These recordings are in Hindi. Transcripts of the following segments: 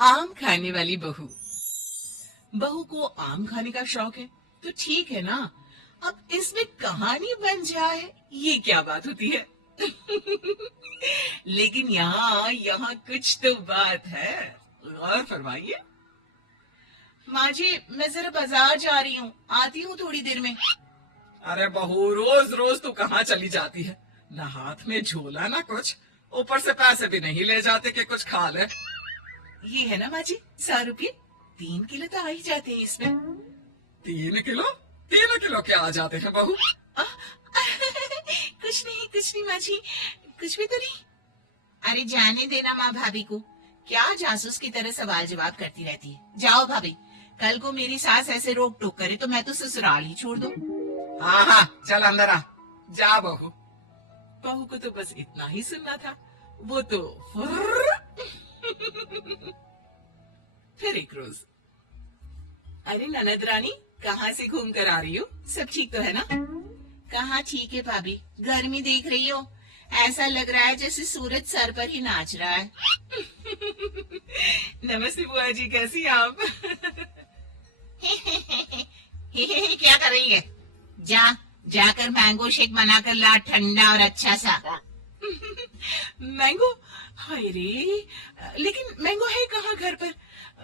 आम खाने वाली बहू। बहू को आम खाने का शौक है तो ठीक है ना, अब इसमें कहानी बन जाए ये क्या बात होती है। लेकिन यहाँ यहाँ कुछ तो बात है, गौर फरमाइए। माँ जी, मैं जरा बाजार जा रही हूँ, आती हूँ थोड़ी देर में। अरे बहू, रोज रोज तू कहाँ चली जाती है? ना हाथ में झोला ना कुछ, ऊपर से पैसे भी नहीं ले जाते कि कुछ खा ले। ये है ना माँ जी 100 रुपये, 3 किलो तो आ ही जाते हैं इसमें। 3 किलो? 3 किलो क्या आ जाते हैं बहू? कुछ नहीं माँ जी, कुछ भी तो नहीं। अरे जाने देना माँ भाभी को, क्या जासूस की तरह सवाल जवाब करती रहती है। जाओ भाभी, कल को मेरी सास ऐसे रोक टोक करे तो मैं तो ससुराल ही छोड़ दूं। हाँ हाँ, चल अंदर आ, जा बहू। बहू को तो बस इतना ही सुनना था, वो तो फिर एक रोज, अरे ननद रानी, कहाँ से घूम कर आ रही हो? सब ठीक तो है ना? कहाँ ठीक है भाभी, गर्मी देख रही हो, ऐसा लग रहा है जैसे सूरज सर पर ही नाच रहा है। नमस्ते बुआ जी, कैसी आप? क्या कर रही है? जाकर मैंगो शेक बनाकर ला, ठंडा और अच्छा सा। मैंगो? हाय रे, लेकिन मैंगो है कहाँ घर पर?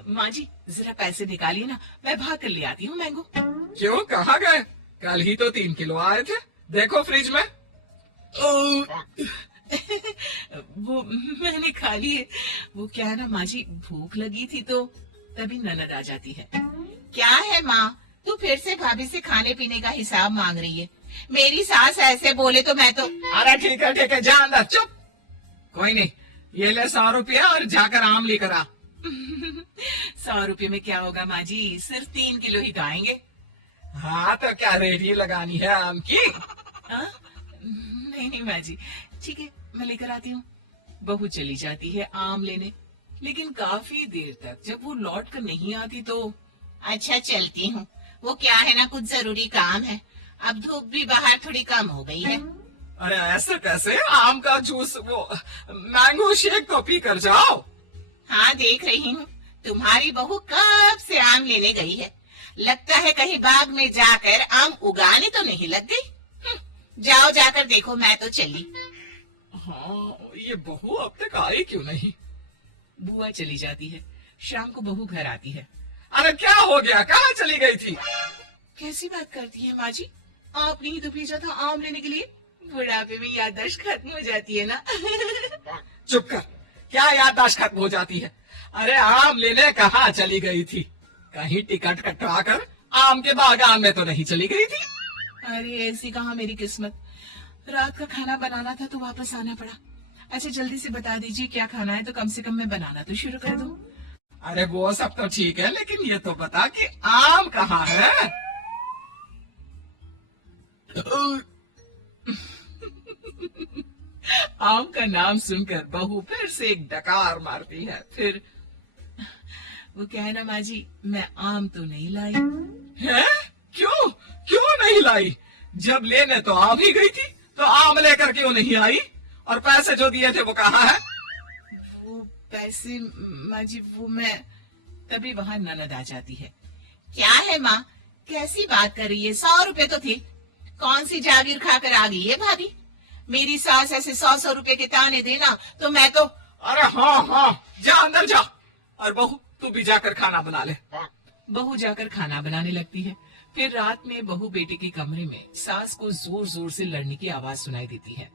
माँ जी जरा पैसे निकालिए ना, मैं भाग कर ले आती हूँ मैंगो। क्यों, कहाँ गए? कल ही तो 3 किलो आए थे, देखो फ्रिज में। वो मैंने खा लिए। वो क्या है ना माँ जी, भूख लगी थी तो तभी ननद आ जाती है। क्या है माँ, तू फिर से भाभी से खाने पीने का हिसाब मांग रही है? मेरी सास ऐसे बोले तो मैं तो। अरे ठीक है, जा अंदर, चुप। कोई नहीं, ये ले 100 रुपया और जाकर आम लेकर आ। 100 रुपये में क्या होगा माँ जी, सिर्फ 3 किलो ही तो आएंगे। हाँ तो क्या रेडी लगानी है आम की? हाँ? नहीं माँ जी, ठीक है, मैं लेकर आती हूँ। बहू चली जाती है आम लेने, लेकिन काफी देर तक जब वो लौट कर नहीं आती तो अच्छा चलती हूँ, वो क्या है ना, कुछ जरूरी काम है। अब धूप भी बाहर थोड़ी कम हो गई है। अरे ऐसे कैसे? आम का जूस, वो मैंगो शेक तो पी कर जाओ। हाँ देख रही हूँ, तुम्हारी बहू कब से आम लेने गई है। लगता है कहीं बाग में जाकर आम उगाने तो नहीं लग गई। जाओ जाकर देखो, मैं तो चली। हाँ, ये बहू अब तक आई क्यों नहीं? बुआ चली जाती है, शाम को बहू घर आती है। अरे क्या हो गया, कहाँ चली गई थी? कैसी बात करती है माँ जी, आपने ही तो भेजा था आम लेने के लिए। बुढ़ापे में याददाश्त खत्म हो जाती है ना। चुप कर, क्या याददाश्त खत्म हो जाती है? अरे आम लेने कहाँ चली गई थी? कहीं टिकट कटवा कर आम के बागान में तो नहीं चली गई थी? अरे ऐसी कहाँ मेरी किस्मत, रात का खाना बनाना था तो वापस आना पड़ा। अच्छा जल्दी से बता दीजिए क्या खाना है, तो कम से कम मैं बनाना तो शुरू कर दूं। अरे वो सब तो ठीक है, लेकिन ये तो बता कि आम कहाँ है? आम का नाम सुनकर बहू फिर से एक डकार मारती है। फिर वो क्या है ना माँ जी, मैं आम तो नहीं लाई। है? क्यों क्यों नहीं लाई? जब लेने तो आम ही गई थी, तो आम लेकर क्यों नहीं आई? और पैसे जो दिए थे वो कहाँ है? वो पैसे माँ जी, वो मैं तभी वहाँ ननद आ जाती है। क्या है माँ, कैसी बात कर रही है? 100 रुपए तो थे, कौन सी जागीर खाकर आ गई है भाभी? मेरी सास ऐसे 100 रुपए के ताने देना तो मैं तो। अरे हाँ, जा अंदर जा, और बहू तू भी जाकर खाना बना ले। बहू जाकर खाना बनाने लगती है। फिर रात में बहू बेटे के कमरे में सास को जोर जोर से लड़ने की आवाज सुनाई देती है।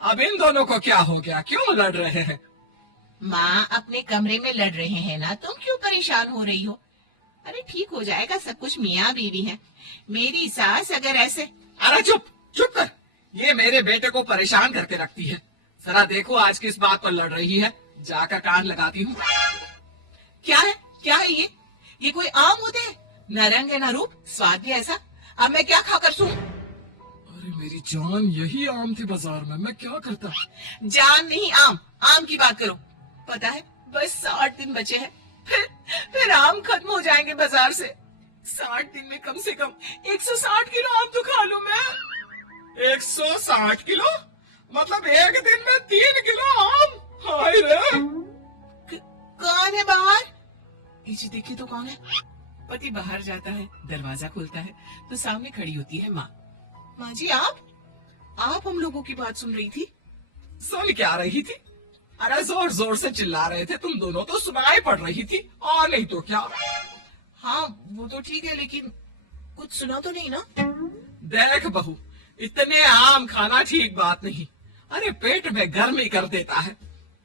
अब इन दोनों को क्या हो गया, क्यों लड़ रहे हैं? माँ अपने कमरे में लड़ रहे हैं ना, तुम क्यों परेशान हो रही हो? अरे ठीक हो जाएगा सब कुछ, मियाँ बीवी है। मेरी सास अगर ऐसे। अरे चुप कर, ये मेरे बेटे को परेशान करके रखती है। जरा देखो आज किस बात पर लड़ रही है, जाकर कान लगाती हूँ। क्या है ये कोई आम होते हैं? न रंग है न रूप, स्वाद भी ऐसा। अब मैं क्या खाकर सोऊं? अरे मेरी जान, यही आम थे बाजार में, मैं क्या करता? जान नहीं, आम की बात करो। पता है बस 60 दिन बचे हैं, फिर आम खत्म हो जाएंगे बाजार से। 60 दिन में कम से कम 160 किलो आम तो खा लूं मैं। 160 किलो? मतलब एक दिन में 3 किलो आम? हाय रे! कौन है बाहर? पीछे देखे तो कौन है। पति बाहर जाता है, दरवाजा खोलता है तो सामने खड़ी होती है माँ। माँ जी, आप हम लोगों की बात सुन रही थी? सुन क्या रही थी? अरे जोर जोर से चिल्ला रहे थे तुम दोनों, तो सुनाई पड़ रही थी, और नहीं तो क्या। हाँ वो तो ठीक है, लेकिन कुछ सुना तो नहीं ना? देख बहू, इतने आम खाना ठीक बात नहीं। अरे पेट में गर्मी कर देता है।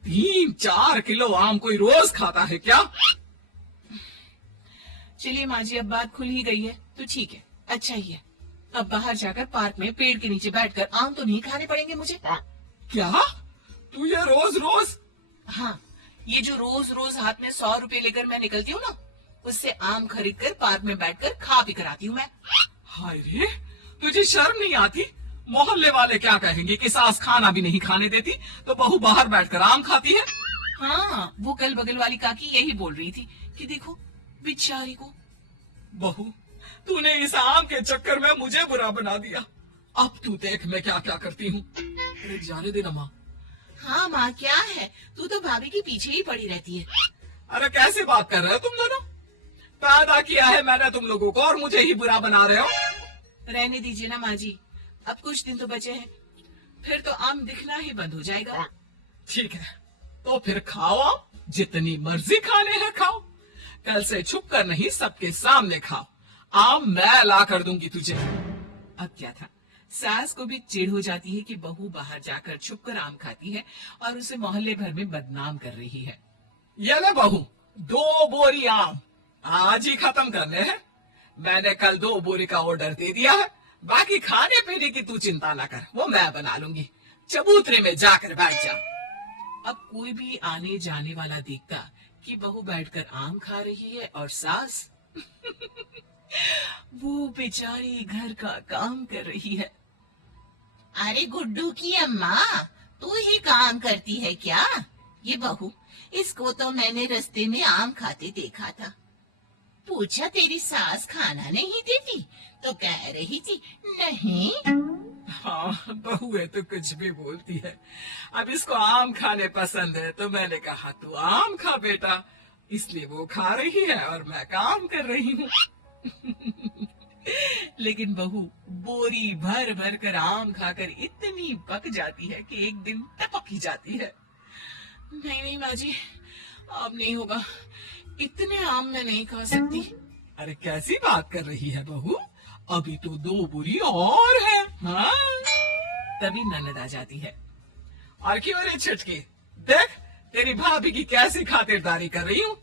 3-4 किलो आम कोई रोज खाता है क्या? चलिए माँ जी, अब बात खुल ही गई है तो ठीक है, अच्छा ही है। अब बाहर जाकर पार्क में पेड़ के नीचे बैठकर आम तो नहीं खाने पड़ेंगे मुझे। क्या तू ये रोज रोज? हाँ, ये जो रोज रोज हाथ में 100 रुपए लेकर मैं निकलती हूँ ना, उससे आम खरीद कर पार्क में बैठकर खा भी कर आती हूँ मैं। हाय रे, तुझे शर्म नहीं आती? मोहल्ले वाले क्या कहेंगे कि सास खाना भी नहीं खाने देती तो बहू बाहर बैठकर आम खाती है। हाँ, वो कल बगल वाली काकी यही बोल रही थी कि देखो बेचारी को। बहू, तूने इस आम के चक्कर में मुझे बुरा बना दिया। अब तू देख मैं क्या क्या करती हूँ। जाने देना माँ। हाँ माँ, क्या है, तू तो भाभी के पीछे ही पड़ी रहती है। अरे कैसे बात कर रहे हो तुम दोनों? पैदा किया है मैंने तुम लोगों को और मुझे ही बुरा बना रहे हो। रहने दीजिए ना माँ जी, अब कुछ दिन तो बचे हैं, फिर तो आम दिखना ही बंद हो जाएगा। ठीक है, तो फिर खाओ आम, जितनी मर्जी खाने हैं खाओ। कल से छुप कर नहीं, सबके सामने खाओ। आम मैं ला कर दूंगी तुझे। अब क्या था, सास को भी चिढ़ हो जाती है कि बहू बाहर जाकर छुपकर आम खाती है और उसे मोहल्ले भर में बदनाम कर रही है। ये ले बहू, 2 बोरी आम आज ही खत्म करने हैं। मैंने कल 2 बोरी का ऑर्डर दे दिया है। बाकी खाने पीने की तू चिंता ना कर, वो मैं बना लूंगी। चबूतरे में जाकर बैठ जा। अब कोई भी आने जाने वाला देखता कि बहू बैठकर आम खा रही है और सास वो बेचारी घर का काम कर रही है। अरे गुड्डू की अम्मा, तू ही काम करती है क्या? ये बहू, इसको तो मैंने रास्ते में आम खाते देखा था। पूछा तेरी सास खाना नहीं देती तो कह रही थी नहीं। हाँ, बहू है तो कुछ भी बोलती है। अब इसको आम खाने पसंद है तो मैंने कहा तू आम खा बेटा, इसलिए वो खा रही है और मैं काम कर रही हूँ। लेकिन बहू बोरी भर भर कर आम खाकर इतनी पक जाती है कि एक दिन टपक ही जाती है। नहीं नहीं माँ जी, अब नहीं होगा, इतने आम मैं नहीं खा सकती। अरे कैसी बात कर रही है बहू, अभी तो 2 बोरी और है। हाँ? तभी ननद आ जाती है। और क्यों रे छुटकी, देख तेरी भाभी की कैसी खातिरदारी कर रही हूँ।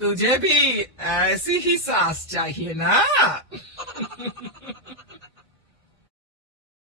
तुझे भी ऐसी ही सास चाहिए ना?